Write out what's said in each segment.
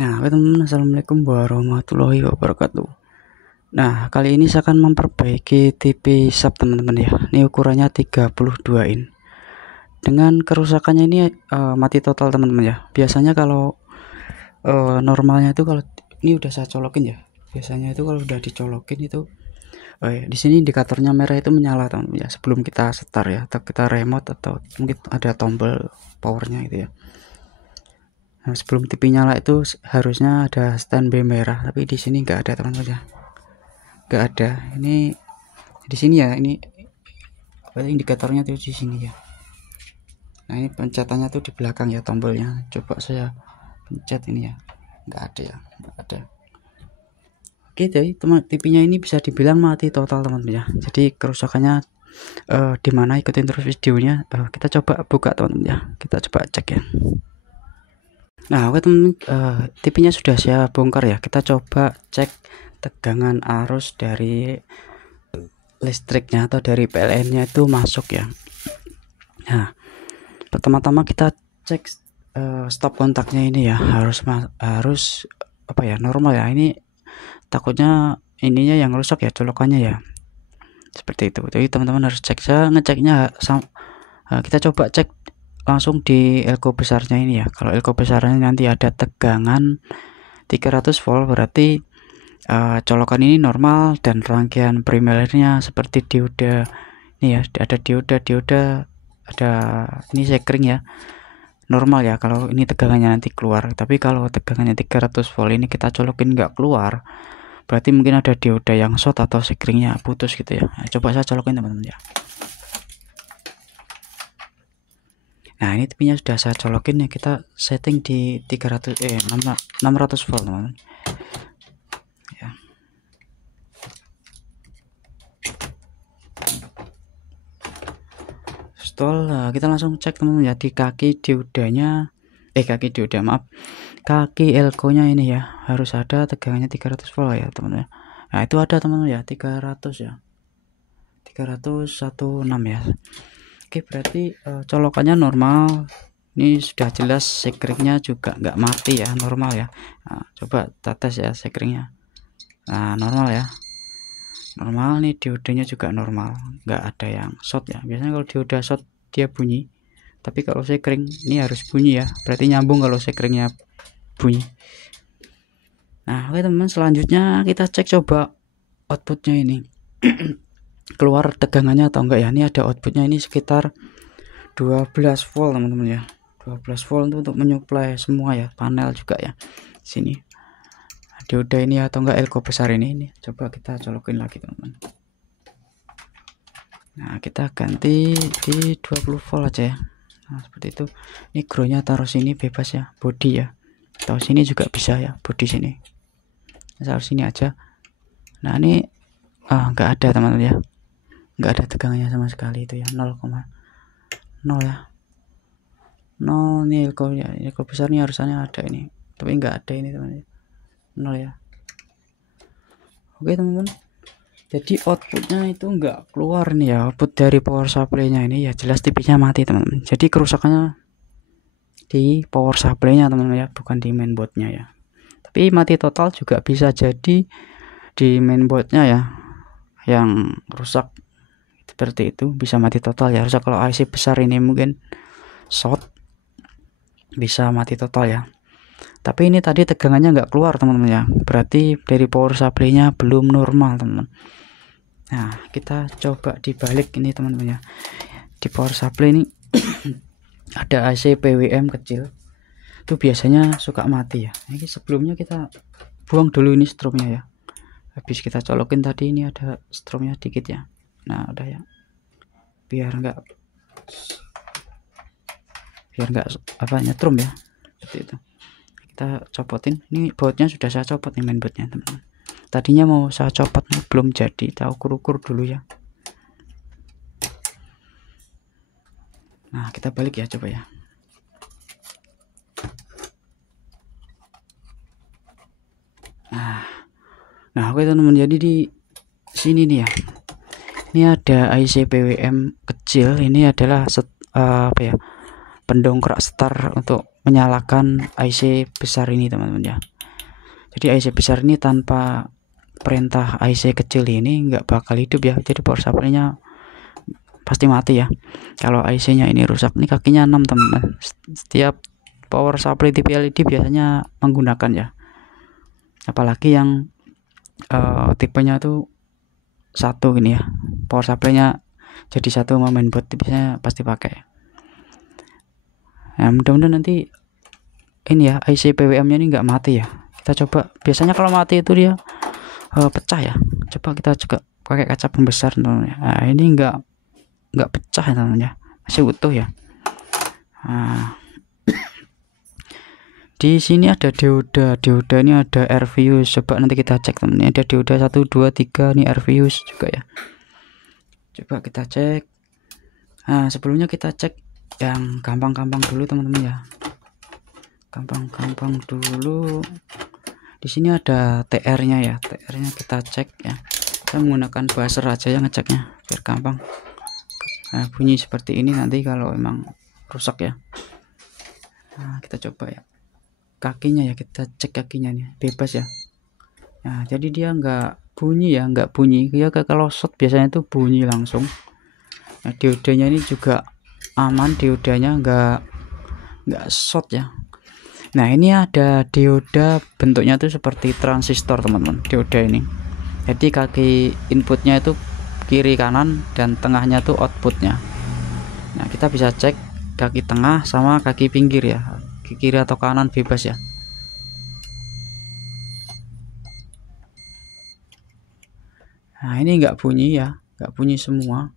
Nah, oke teman-teman, assalamualaikum warahmatullahi wabarakatuh. Nah, kali ini saya akan memperbaiki TV sub teman-teman ya. Ini ukurannya 32 in. Dengan kerusakannya ini mati total teman-teman ya. Biasanya kalau normalnya itu kalau ini udah saya colokin ya. Biasanya itu kalau udah dicolokin itu di sini indikatornya merah itu menyala teman-teman ya. Sebelum kita start ya, atau kita remote atau mungkin ada tombol powernya gitu ya. Nah, sebelum TV nyala itu harusnya ada standby merah, tapi di sini nggak ada teman-teman ya, nggak ada. Ini di sini ya, ini indikatornya tuh di sini ya. Nah, ini pencetannya tuh di belakang ya tombolnya. Coba saya pencet ini ya, nggak ada ya, nggak ada. Oke, jadi teman TV-nya ini bisa dibilang mati total teman-teman ya. Jadi kerusakannya di mana, ikutin terus videonya. Kita coba buka teman-teman ya, kita coba cek ya. Nah, oke teman-teman, TV-nya sudah saya bongkar ya. Kita coba cek tegangan arus dari listriknya atau dari PLN-nya itu masuk ya. Nah, pertama-tama kita cek stop kontaknya ini ya, harus apa ya, normal ya. Ini takutnya ininya yang rusak ya, colokannya ya. Seperti itu. Jadi teman-teman harus cek. Saya ngeceknya kita coba cek langsung di elko besarnya ini ya. Kalau elko besarnya nanti ada tegangan 300 volt, berarti colokan ini normal dan rangkaian primernya seperti dioda ini ya, ada dioda ada ini sekring ya, normal ya kalau ini tegangannya nanti keluar. Tapi kalau tegangannya 300 volt ini kita colokin nggak keluar, berarti mungkin ada dioda yang short atau sekringnya putus gitu ya. Nah, coba saya colokin teman-teman ya. Nah, ini TV-nya sudah saya colokin ya, kita setting di 600 volt teman-teman ya. Install, kita langsung cek teman-teman ya, di kaki diodanya kaki elko nya ini ya, harus ada tegangannya 300 volt ya teman-teman. Nah, itu ada teman-teman ya, 300 ya, 316 ya. Oke, berarti colokannya normal. Ini sudah jelas sekringnya juga nggak mati ya, normal ya. Nah, coba kita tes ya sekringnya. Nah, normal ya, normal. Nih diodenya juga normal, nggak ada yang short ya. Biasanya kalau dioda short dia bunyi, tapi kalau sekring ini harus bunyi ya, berarti nyambung kalau sekringnya bunyi. Nah, oke teman-teman, selanjutnya kita cek coba outputnya ini keluar tegangannya atau enggak ya. Ini ada outputnya ini sekitar 12 volt teman-teman ya, 12 volt untuk menyuplai semua ya, panel juga ya sini. Dioda ini atau enggak elko besar ini coba kita colokin lagi teman-teman. Nah, kita ganti di 20 volt aja ya. Nah, seperti itu. Ini grow-nya taruh sini bebas ya, body ya, atau sini juga bisa ya, body sini, taruh sini aja. Nah, ini enggak ada teman-teman ya, nggak ada tegangannya sama sekali itu ya, 0,0 ya, 0. Nih elko besar nih harusnya ada ini, tapi nggak ada ini teman-teman, 0 ya. Oke teman-teman, jadi outputnya itu nggak keluar nih ya, output dari power supply-nya ini ya, jelas TV-nya mati teman-teman. Jadi kerusakannya di power supply-nya teman-teman ya, bukan di mainboard-nya ya. Tapi mati total juga bisa jadi di mainboard-nya ya yang rusak, seperti itu bisa mati total ya. Harusnya kalau IC besar ini mungkin short bisa mati total ya. Tapi ini tadi tegangannya nggak keluar teman-teman ya, berarti dari power supply-nya belum normal teman-teman. Nah, kita coba dibalik ini teman-teman ya. Di power supply ini ada AC PWM kecil, itu biasanya suka mati ya. Ini sebelumnya kita buang dulu ini stromnya ya, habis kita colokin tadi ini ada stromnya dikit ya. Nah, udah ya, biar nggak apa nyetrum ya, seperti itu. Kita copotin, ini bautnya sudah saya copot nih, mainboardnya teman-teman. Tadinya mau saya copot belum jadi, kita ukur-ukur dulu ya. Nah, kita balik ya, coba ya. Nah oke teman-teman, jadi di sini nih ya, ini ada IC PWM kecil, ini adalah apa ya, pendongkrak start untuk menyalakan IC besar ini teman-teman ya. Jadi IC besar ini tanpa perintah IC kecil ini nggak bakal hidup ya. Jadi power supply-nya pasti mati ya. Kalau IC-nya ini rusak, ini kakinya 6 teman-teman. Setiap power supply TV LED biasanya menggunakan ya. Apalagi yang tipenya tuh satu gini ya, power supply-nya jadi satu sama mainboard biasanya pasti pakai. Nah, mudah-mudahan nanti ini ya IC PWM-nya ini nggak mati ya. Kita coba, biasanya kalau mati itu dia pecah ya. Coba kita juga pakai kaca pembesar teman-teman ya. Nah, ini nggak pecah ya teman-teman ya, masih utuh ya. Nah, di sini ada dioda ini ada air fuse. Coba nanti kita cek teman, ini ada dioda 1 2 3 nih, air fuse juga ya. Coba kita cek. Nah, sebelumnya kita cek yang gampang-gampang dulu teman-teman ya. Gampang-gampang dulu. Di sini ada TR-nya ya. TR-nya kita cek ya. Saya menggunakan buzzer aja ya ngeceknya biar gampang. Nah, bunyi seperti ini nanti kalau emang rusak ya. Nah, kita coba ya. Kakinya ya, kita cek kakinya nih, bebas ya. Nah, jadi dia nggak bunyi ya, nggak bunyi ya. Kalau short biasanya itu bunyi langsung. Nah, diodanya ini juga aman, diodanya nggak short ya. Nah, ini ada dioda bentuknya tuh seperti transistor teman-teman, dioda ini. Jadi kaki inputnya itu kiri kanan dan tengahnya tuh outputnya. Nah, kita bisa cek kaki tengah sama kaki pinggir ya, kiri atau kanan bebas ya. Nah, ini nggak bunyi ya, nggak bunyi semua.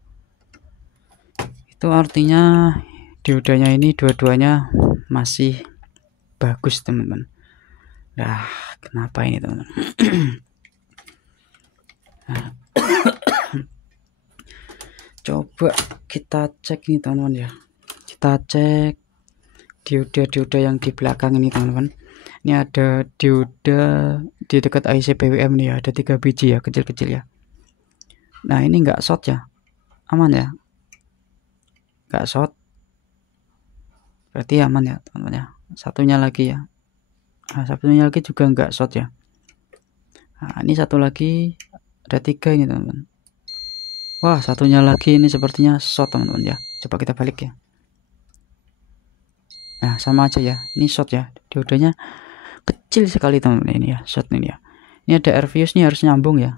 Itu artinya diodanya ini dua-duanya masih bagus teman-teman. Nah, kenapa ini teman-teman? Nah, coba kita cek nih teman-teman ya. Kita cek dioda yang di belakang ini teman-teman. Ini ada dioda di dekat IC PWM nih ya, ada 3 biji ya, kecil-kecil ya. Nah, ini nggak short ya, aman ya, nggak short, berarti aman ya teman-teman ya. Satunya lagi ya, nah, satunya lagi juga nggak short ya. Nah, ini satu lagi, ada 3 ini teman-teman. Wah, satunya lagi ini sepertinya short teman-teman ya. Coba kita balik ya. Nah, sama aja ya, ini short ya, diodanya kecil sekali teman-teman ini ya, short ini ya. Ini ada air fuse nya, harus nyambung ya.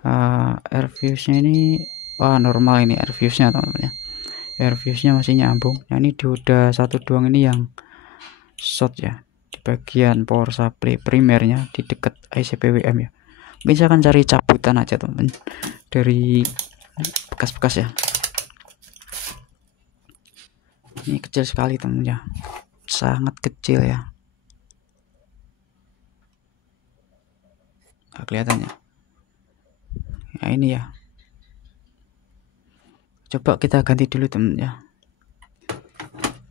Air fuse nya ini normal, ini air fuse nya teman-teman ya. Air fuse nya masih nyambung. Nah, ini dioda satu doang ini yang short ya, di bagian power supply primernya di dekat IC PWM ya. Mungkin saya akan cari cabutan aja teman-teman dari bekas-bekas ya. Ini kecil sekali teman ya, sangat kecil ya, nggak kelihatan ya. Nah, ini ya, coba kita ganti dulu teman ya.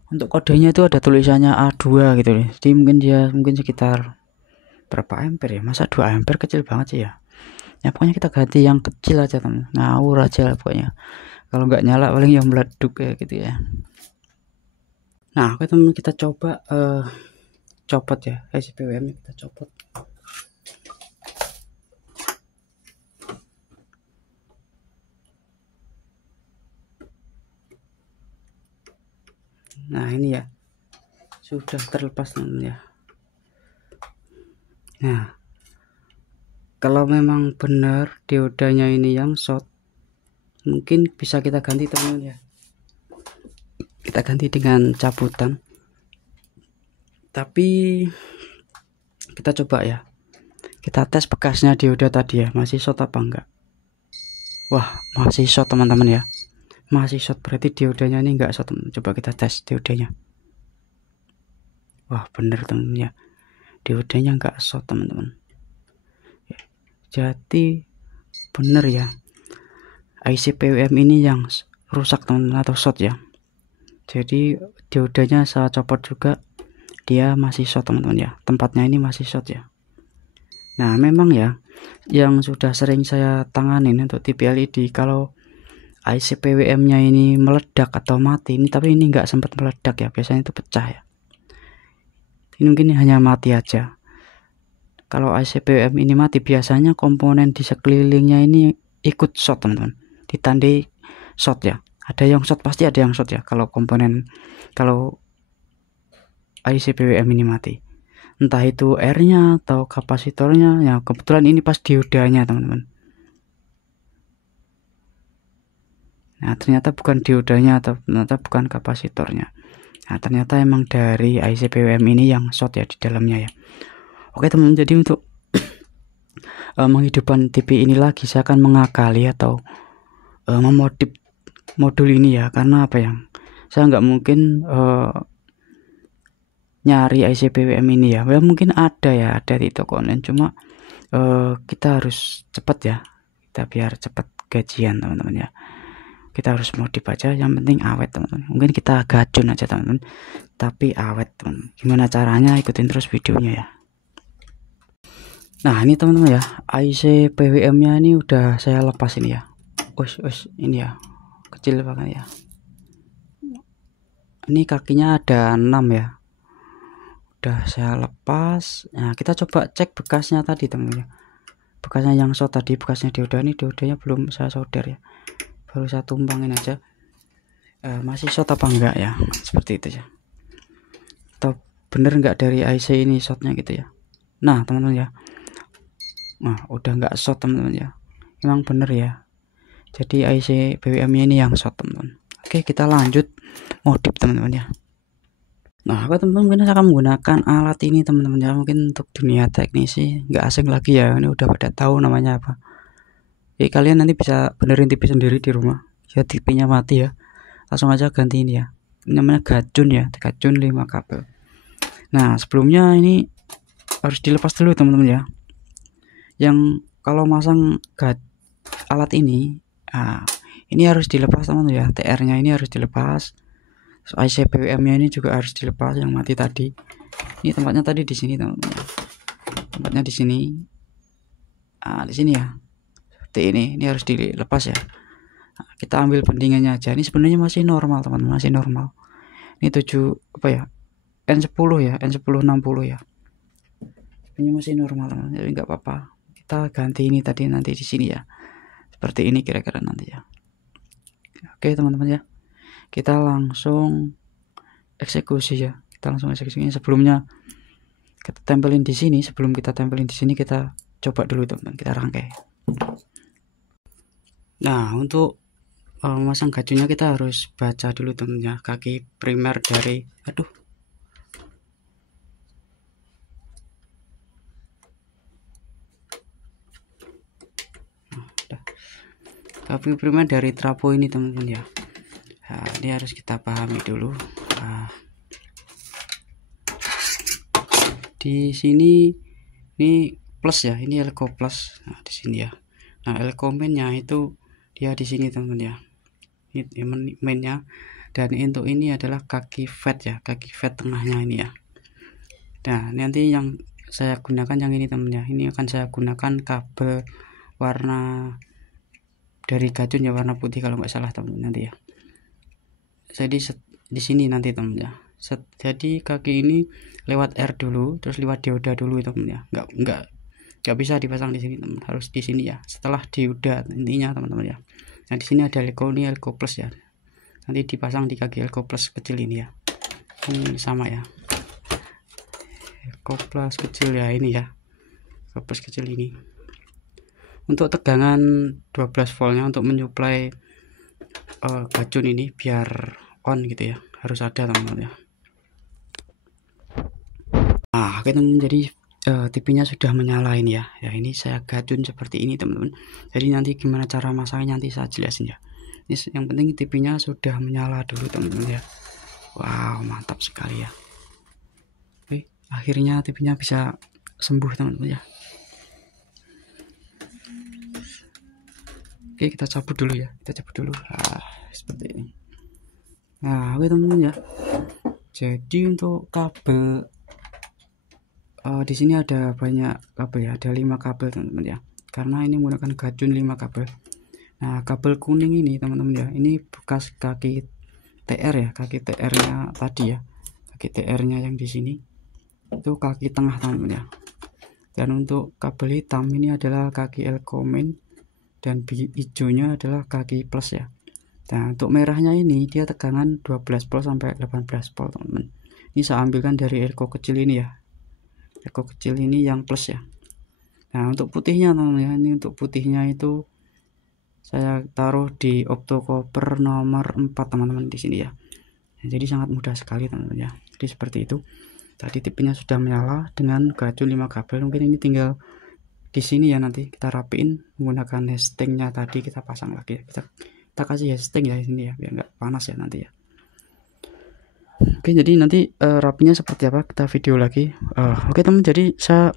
Untuk kodenya itu ada tulisannya A2 gitu deh. Jadi mungkin sekitar berapa ampere ya, masa 2 ampere, kecil banget sih ya. Ya pokoknya kita ganti yang kecil aja teman, ngawur aja lah pokoknya. Kalau nggak nyala paling yang meleduk ya gitu ya. Nah, oke teman, kita coba copot ya IC PWM, kita copot. Nah, ini ya sudah terlepas teman ya. Nah, kalau memang benar diodanya ini yang short, mungkin bisa kita ganti teman ya. Kita ganti dengan cabutan. Tapi kita coba ya, kita tes bekasnya dioda tadi ya, masih short apa enggak. Wah, masih short teman-teman ya, masih short, berarti diodanya ini enggak short teman. Coba kita tes diodanya. Wah, bener teman ya, diodanya enggak short teman-teman. Jadi bener ya, IC PWM ini yang rusak teman-teman, atau short ya. Jadi diodanya saya copot juga, dia masih short teman-teman ya, tempatnya ini masih short ya. Nah, memang ya, yang sudah sering saya tanganin untuk TV LED, kalau IC PWM nya ini meledak atau mati ini, tapi ini nggak sempat meledak ya, biasanya itu pecah ya. Ini mungkin hanya mati aja. Kalau IC PWM ini mati, biasanya komponen di sekelilingnya ini ikut short teman-teman, ditandai short ya. Ada yang short, pasti ada yang short ya kalau IC PWM ini mati, entah itu R-nya atau kapasitornya ya. Kebetulan ini pas diodanya teman-teman. Nah ternyata bukan diodanya atau ternyata bukan kapasitornya. Nah ternyata emang dari IC PWM ini yang short ya di dalamnya ya. Oke teman-teman, jadi untuk menghidupkan TV ini lagi, saya akan mengakali atau memodif modul ini ya. Karena apa ya, saya nggak mungkin nyari IC PWM ini ya. Mungkin ada di toko online, cuma kita harus cepat ya, kita biar cepat gajian teman-teman ya. Kita harus modif aja, yang penting awet teman-teman. Mungkin kita gacun aja teman-teman, tapi awet teman. Gimana caranya, ikutin terus videonya ya. Nah ini teman-teman ya, IC PWM nya ini udah saya lepas ini ya. Ini ya, kecil banget ya. Ini kakinya ada 6 ya, udah saya lepas. Nah kita coba cek bekasnya tadi teman-teman ya, bekasnya yang short tadi, bekasnya dioda. Ini diodanya belum saya solder ya, baru saya tumpangin aja. Masih short apa enggak ya, seperti itu ya, atau bener enggak dari IC ini shortnya gitu ya. Nah teman-teman ya, nah udah enggak short teman-teman ya, emang bener ya. Jadi IC PWM ini yang short teman-teman. Oke kita lanjut modif teman-teman ya. Nah aku teman-teman akan menggunakan alat ini teman-teman ya. Mungkin untuk dunia teknisi nggak asing lagi ya, ini udah pada tahu namanya apa. Jadi kalian nanti bisa benerin TV sendiri di rumah ya. TV-nya mati ya, langsung aja ganti ini ya. Ini namanya gacun ya, gacun 5 kabel. Nah sebelumnya ini harus dilepas dulu teman-teman ya. Yang kalau masang alat ini, ini harus dilepas teman-teman ya. TR-nya ini harus dilepas. IC PWM-nya ini juga harus dilepas yang mati tadi. Ini tempatnya tadi di sini teman-teman. Tempatnya di sini. Di sini ya. Seperti ini harus dilepas ya. Nah, kita ambil bandingannya aja. Ini sebenarnya masih normal teman-teman, masih normal. Ini 7 apa ya? N10 ya, N1060 ya. Ini masih normal teman-teman, jadi nggak apa-apa. Kita ganti ini tadi nanti di sini ya. Seperti ini kira-kira nanti ya. Oke teman-teman ya. Kita langsung eksekusi ya. Kita langsung eksekusinya. Sebelumnya kita tempelin di sini. Sebelum kita tempelin di sini, kita coba dulu teman-teman. Kita rangkai. Nah untuk memasang gacunnya kita harus baca dulu teman-teman ya. Kaki primer dari kaki primer dari trapo ini teman-teman ya. Nah, ini harus kita pahami dulu. Di sini ini plus ya, ini elko plus. Nah di sini ya. Nah elko mainnya itu dia di sini teman-teman ya. Ini mainnya, dan untuk ini adalah kaki fat ya, kaki fat tengahnya ini ya. Nah nanti yang saya gunakan yang ini teman ya. Ini akan saya gunakan kabel warna dari gacun ya, warna putih kalau nggak salah teman nanti ya. Jadi di sini nanti teman ya. Jadi kaki ini lewat R dulu, terus lewat dioda dulu teman ya. Nggak bisa dipasang di sini teman, harus di sini ya. Setelah dioda intinya teman-teman ya. Nah di sini ada ini elko plus ya. Nanti dipasang di kaki elko plus kecil ini ya. Ini sama ya. Elko plus kecil ya ini ya. Elko plus kecil ini. Untuk tegangan 12 voltnya untuk menyuplai gacun ini biar on gitu ya, harus ada teman-teman ya. Nah oke teman-teman, jadi TV-nya sudah menyala ini ya. Ya ini saya gacun seperti ini teman-teman. Jadi nanti gimana cara masangnya nanti saya jelasin ya. Ini yang penting TV-nya sudah menyala dulu teman-teman ya. Wow mantap sekali ya. Oke, akhirnya TV-nya bisa sembuh teman-teman ya. Oke kita cabut dulu ya, seperti ini. Nah oke teman-teman ya, jadi untuk kabel di sini ada banyak kabel ya, ada 5 kabel teman-teman ya, karena ini menggunakan gacun 5 kabel. Nah, kabel kuning ini teman-teman ya, ini bekas kaki TR ya, kaki TR-nya tadi ya. Kaki TR-nya yang di sini itu kaki tengah teman-teman ya. Dan untuk kabel hitam ini adalah kaki Elcomen dan hijaunya adalah kaki plus ya. Nah, untuk merahnya ini dia tegangan 12 volt sampai 18 volt teman-teman. Ini saya ambilkan dari elko kecil ini ya. Elko kecil ini yang plus ya. Nah, untuk putihnya teman-teman ya, ini untuk putihnya itu saya taruh di optocopper nomor 4 teman-teman di sini ya. Nah, jadi sangat mudah sekali teman-teman ya. Jadi seperti itu. Tadi tipenya sudah menyala dengan gajul 5 kabel. Mungkin ini tinggal di sini ya, nanti kita rapiin menggunakan hestingnya tadi, kita pasang lagi. Kita kasih hesting ya di sini ya, biar nggak panas ya nanti ya. Oke, jadi nanti rapinya seperti apa kita video lagi. Oke teman, jadi saya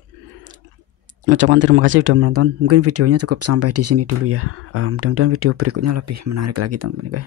ucapkan terima kasih sudah menonton. Mungkin videonya cukup sampai di sini dulu ya. Mudah-mudahan video berikutnya lebih menarik lagi teman-teman ya.